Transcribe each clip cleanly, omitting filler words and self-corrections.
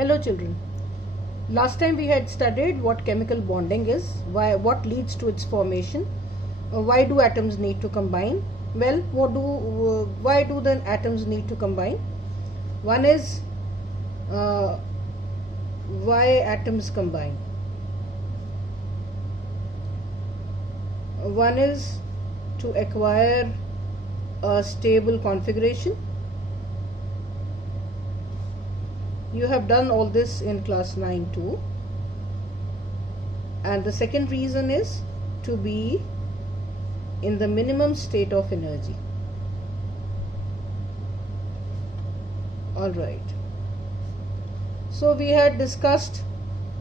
Hello children. Last time we had studied what chemical bonding is, what leads to its formation, why do atoms need to combine. Well, why do the atoms need to combine? One is why atoms combine. One is to acquire a stable configuration. You have done all this in class 9 too. And the second reason is to be in the minimum state of energy. Alright. So we had discussed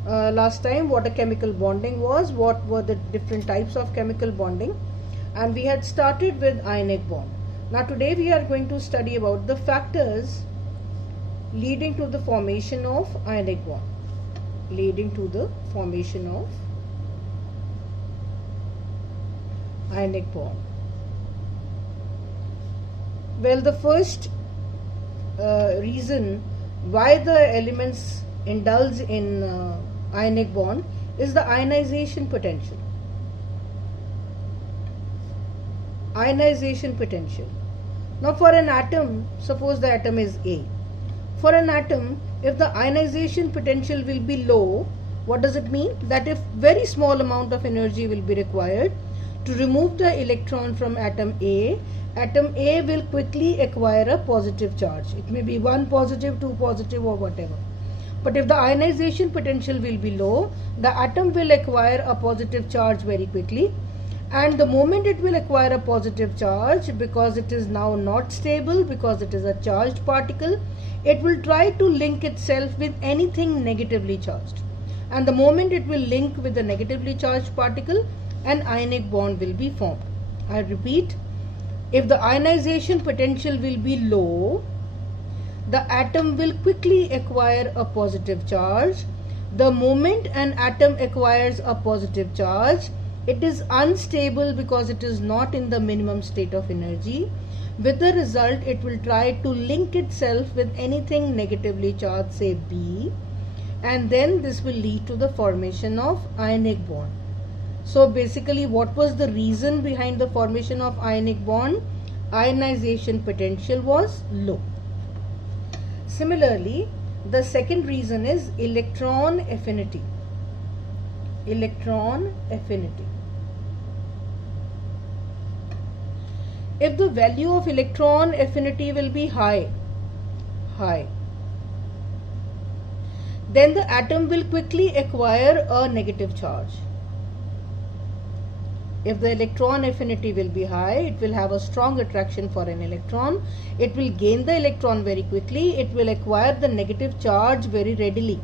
last time what a chemical bonding was, what were the different types of chemical bonding, and we had started with ionic bond. Now today we are going to study about the factors leading to the formation of ionic bond. Well, the first reason why the elements indulge in ionic bond is the ionization potential. Now for an atom, suppose the atom is A. For an atom, if the ionization potential will be low, what does it mean? That if very small amount of energy will be required to remove the electron from atom A will quickly acquire a positive charge. It may be 1 positive, 2 positive or whatever. But if the ionization potential will be low, the atom will acquire a positive charge very quickly. And the moment it will acquire a positive charge, because it is now not stable, because it is a charged particle, it will try to link itself with anything negatively charged. And the moment it will link with a negatively charged particle, an ionic bond will be formed. I repeat, if the ionization potential will be low, the atom will quickly acquire a positive charge. The moment an atom acquires a positive charge, it is unstable because it is not in the minimum state of energy. With the result, it will try to link itself with anything negatively charged, say B, and then this will lead to the formation of ionic bond. So basically, what was the reason behind the formation of ionic bond? Ionization potential was low. Similarly, the second reason is electron affinity. If the value of electron affinity will be high, then the atom will quickly acquire a negative charge. If the electron affinity will be high, it will have a strong attraction for an electron. It will gain the electron very quickly. It will acquire the negative charge very readily.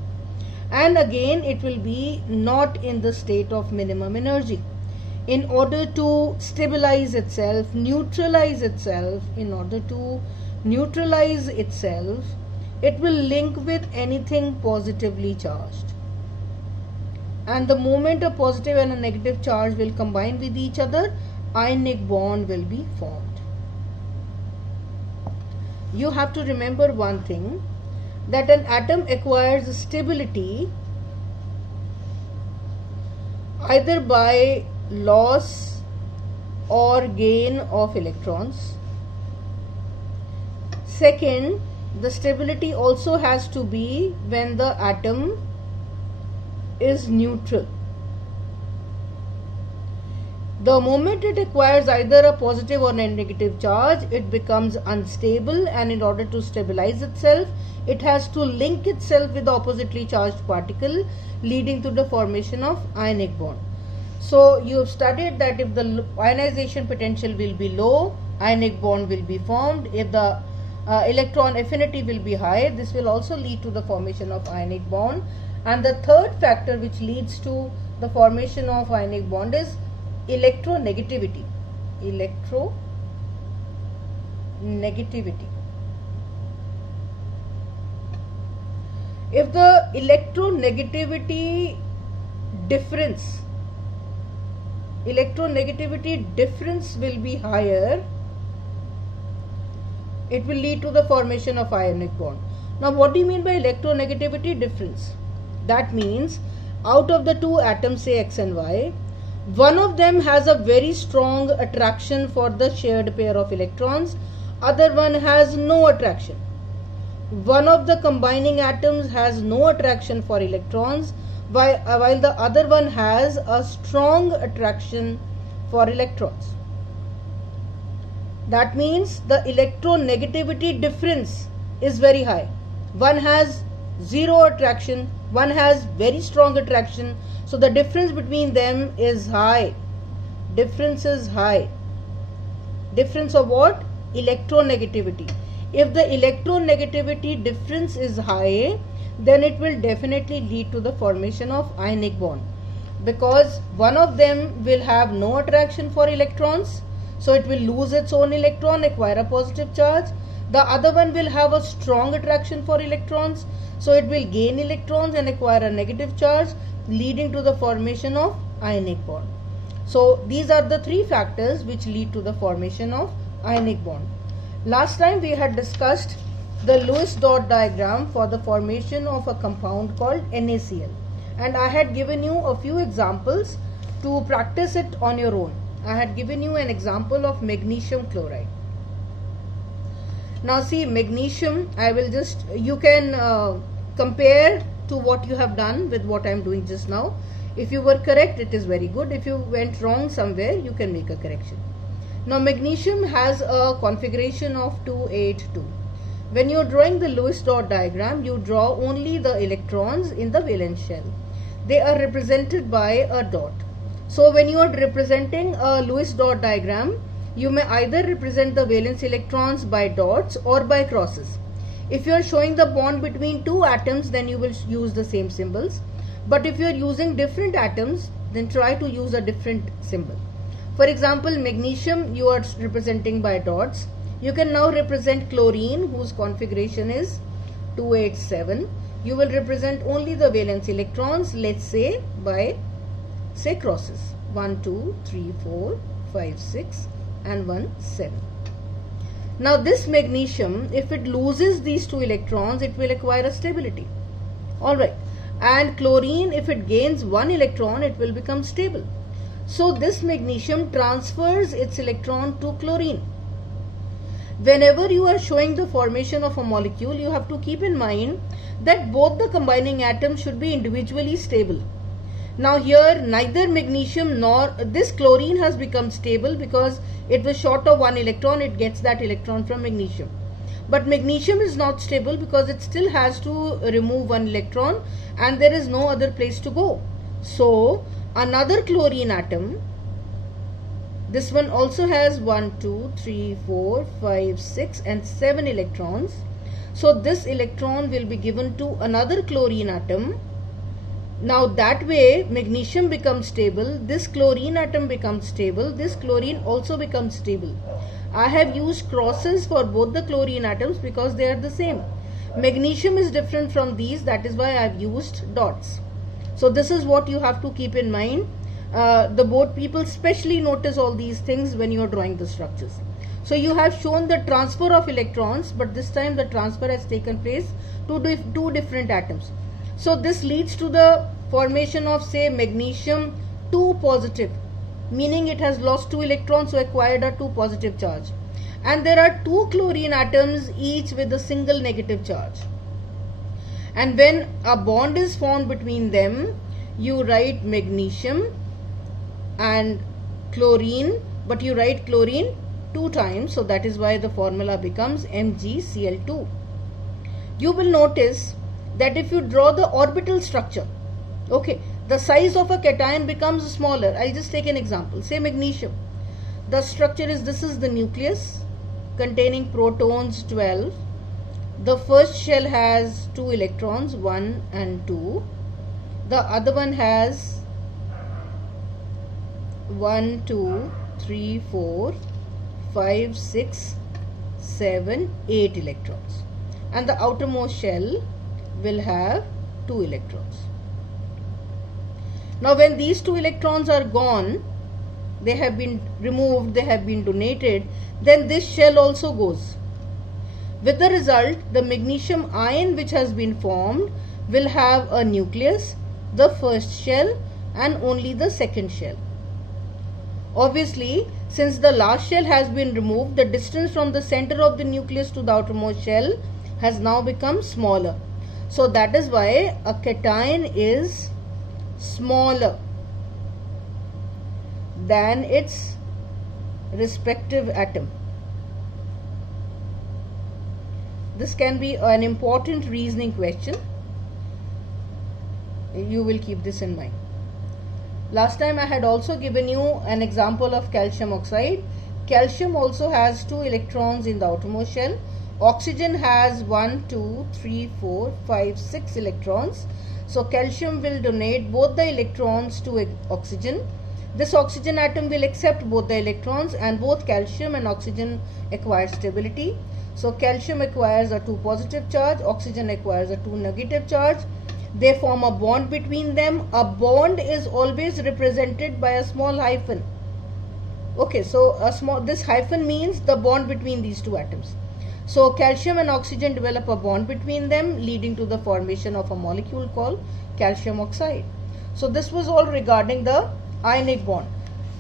And again, it will be not in the state of minimum energy. In order to stabilize itself, neutralize itself, it will link with anything positively charged. And the moment a positive and a negative charge will combine with each other, ionic bond will be formed. You have to remember one thing, that an atom acquires stability either by loss or gain of electrons. Second, the stability also has to be when the atom is neutral. The moment it acquires either a positive or a negative charge, it becomes unstable, and in order to stabilize itself, it has to link itself with the oppositely charged particle, leading to the formation of ionic bond. So you have studied that if the ionization potential will be low, ionic bond will be formed. If the electron affinity will be high, this will also lead to the formation of ionic bond. And the third factor which leads to the formation of ionic bond is electronegativity. If the electronegativity difference will be higher, it will lead to the formation of ionic bond. Now what do you mean by electronegativity difference? That means out of the two atoms, say X and Y, one of them has a very strong attraction for the shared pair of electrons, other one has no attraction. One of the combining atoms has no attraction for electrons, while the other one has a strong attraction for electrons. That means the electronegativity difference is very high. One has zero attraction, one has very strong attraction, so the difference between them is high. Difference is high. Difference of what? Electronegativity. If the electronegativity difference is high, then it will definitely lead to the formation of ionic bond, because one of them will have no attraction for electrons, so it will lose its own electron, acquire a positive charge. The other one will have a strong attraction for electrons, so it will gain electrons and acquire a negative charge, leading to the formation of ionic bond. So these are the three factors which lead to the formation of ionic bond. Last time we had discussed the Lewis dot diagram for the formation of a compound called NaCl, and I had given you a few examples to practice it on your own. I had given you an example of magnesium chloride. Now see, magnesium, you can compare to what you have done with what I am doing just now. If you were correct, it is very good. If you went wrong somewhere, you can make a correction. Now magnesium has a configuration of 282. When you are drawing the Lewis dot diagram, you draw only the electrons in the valence shell. They are represented by a dot. So when you are representing a Lewis dot diagram, you may either represent the valence electrons by dots or by crosses. If you are showing the bond between two atoms, then you will use the same symbols. But if you are using different atoms, then try to use a different symbol. For example, magnesium you are representing by dots. You can now represent chlorine, whose configuration is 287. You will represent only the valence electrons, let's say by crosses 1, 2, 3, 4, 5, 6 and 1, 7. Now this magnesium, if it loses these two electrons, it will acquire a stability. Alright. And chlorine, if it gains one electron, it will become stable. So this magnesium transfers its electron to chlorine. Whenever you are showing the formation of a molecule, you have to keep in mind that both the combining atoms should be individually stable. Now here neither magnesium nor this chlorine has become stable because it was short of one electron, it gets that electron from magnesium. But magnesium is not stable because it still has to remove one electron and there is no other place to go. So another chlorine atom, this one also has 1, 2, 3, 4, 5, 6 and 7 electrons. So this electron will be given to another chlorine atom. Now that way magnesium becomes stable, this chlorine atom becomes stable, this chlorine also becomes stable. I have used crosses for both the chlorine atoms because they are the same. Magnesium is different from these, that is why I have used dots. So this is what you have to keep in mind. The board people especially notice all these things when you are drawing the structures. So you have shown the transfer of electrons, but this time the transfer has taken place to two different atoms. So this leads to the formation of, say, magnesium 2 positive, meaning it has lost 2 electrons, so acquired a 2 positive charge. And there are 2 chlorine atoms, each with a single negative charge. And when a bond is formed between them, you write magnesium and chlorine, but you write chlorine 2 times, so that is why the formula becomes MgCl2. You will notice that if you draw the orbital structure, okay, the size of a cation becomes smaller. I'll just take an example. Say magnesium. The structure is, this is the nucleus containing protons 12. The first shell has 2 electrons, 1 and 2. The other one has 1, 2, 3, 4, 5, 6, 7, 8 electrons. And the outermost shell will have 2 electrons. Now when these 2 electrons are gone, they have been removed, they have been donated, then this shell also goes. With the result, the magnesium ion which has been formed will have a nucleus, the first shell, and only the second shell. Obviously, since the last shell has been removed, the distance from the center of the nucleus to the outermost shell has now become smaller. So that is why a cation is smaller than its respective atom. This can be an important reasoning question. You will keep this in mind. Last time I had also given you an example of calcium oxide. Calcium also has 2 electrons in the outermost shell. Oxygen has 1, 2, 3, 4, 5, 6 electrons. So calcium will donate both the electrons to oxygen. This oxygen atom will accept both the electrons, and both calcium and oxygen acquire stability. So calcium acquires a 2 positive charge, oxygen acquires a 2 negative charge. They form a bond between them. A bond is always represented by a small hyphen. Okay, so this hyphen means the bond between these two atoms. So calcium and oxygen develop a bond between them, leading to the formation of a molecule called calcium oxide. So this was all regarding the ionic bond.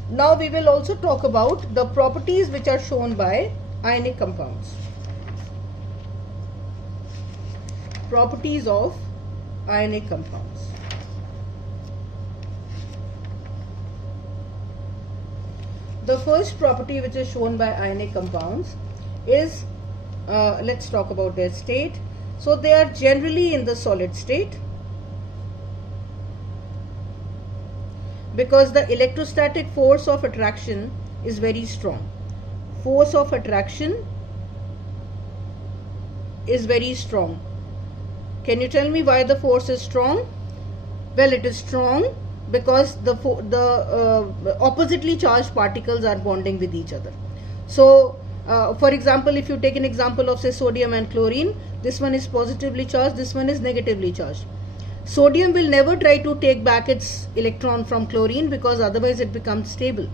Now we will also talk about the properties which are shown by ionic compounds. Properties of ionic compounds. The first property which is shown by ionic compounds is, let's talk about their state. So they are generally in the solid state because the electrostatic force of attraction is very strong. Force of attraction is very strong. Can you tell me why the force is strong? Well, it is strong because the oppositely charged particles are bonding with each other. So, for example, if you take an example of say sodium and chlorine, this one is positively charged, this one is negatively charged. Sodium will never try to take back its electron from chlorine because otherwise it becomes stable.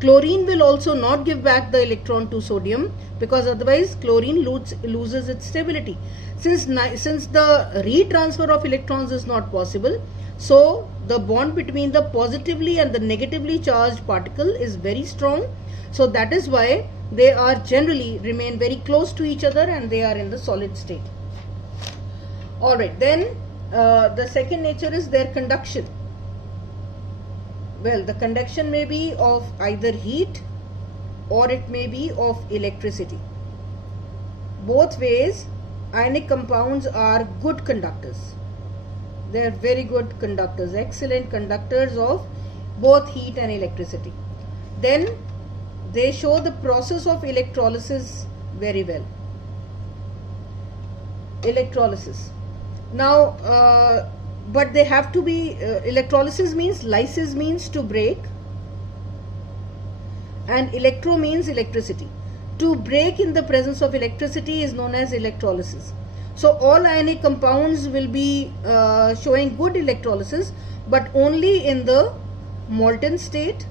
Chlorine will also not give back the electron to sodium because otherwise chlorine loses its stability. Since the retransfer of electrons is not possible, so the bond between the positively and the negatively charged particle is very strong. So that is why they are generally remain very close to each other and they are in the solid state. Alright, then the second nature is their conduction. Well, the conduction may be of either heat or it may be of electricity. Both ways, ionic compounds are good conductors. They are very good conductors, excellent conductors of both heat and electricity. Then they show the process of electrolysis very well. Electrolysis. Now, but they have to be, electrolysis means, lysis means to break, and electro means electricity. To break in the presence of electricity is known as electrolysis. So all ionic compounds will be showing good electrolysis, but only in the molten state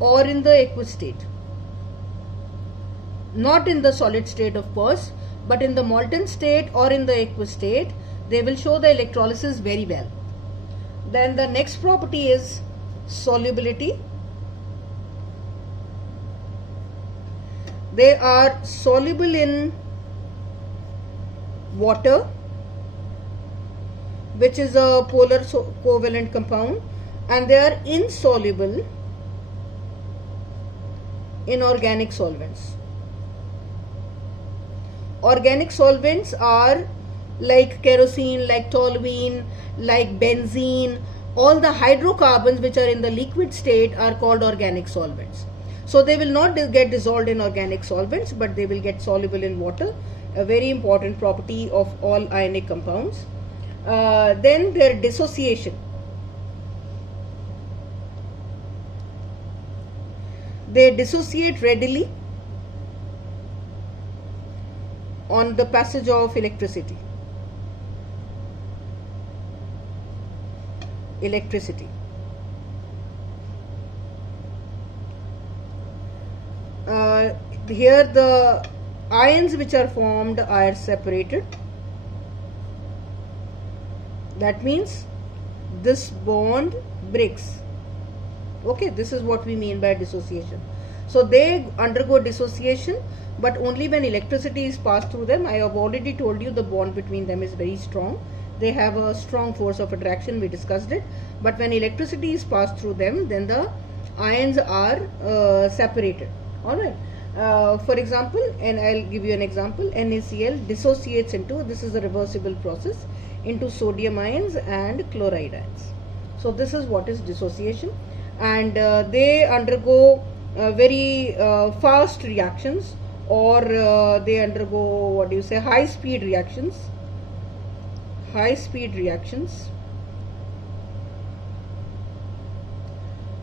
or in the aqueous state. Not in the solid state, of course, but in the molten state or in the aqueous state, they will show the electrolysis very well. Then the next property is solubility. They are soluble in water, which is a polar covalent compound, and they are insoluble in organic solvents. Organic solvents are like kerosene, like toluene, like benzene. All the hydrocarbons which are in the liquid state are called organic solvents. So they will not get dissolved in organic solvents, but they will get soluble in water, a very important property of all ionic compounds. Then their dissociation. They dissociate readily on the passage of electricity. here the ions which are formed are separated. That means this bond breaks. Okay, this is what we mean by dissociation. So they undergo dissociation, but only when electricity is passed through them. I have already told you the bond between them is very strong. They have a strong force of attraction, we discussed it. But when electricity is passed through them, then the ions are separated. Alright. For example, and I'll give you an example, NaCl dissociates into, this is a reversible process, into sodium ions and chloride ions. So this is what is dissociation, and they undergo very fast reactions, or they undergo, what do you say, high speed reactions,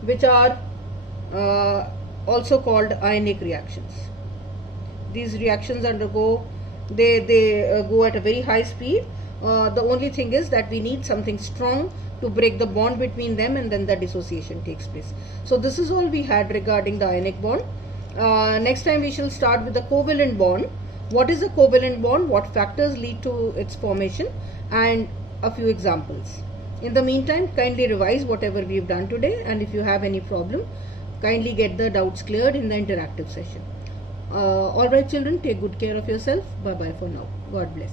which are also called ionic reactions. These reactions undergo, they go at a very high speed. The only thing is that we need something strong to break the bond between them, and then the dissociation takes place. So this is all we had regarding the ionic bond. Next time we shall start with the covalent bond. What is a covalent bond? What factors lead to its formation? And a few examples. In the meantime, kindly revise whatever we have done today, and if you have any problem, kindly get the doubts cleared in the interactive session. Alright children, take good care of yourself. Bye bye for now. God bless.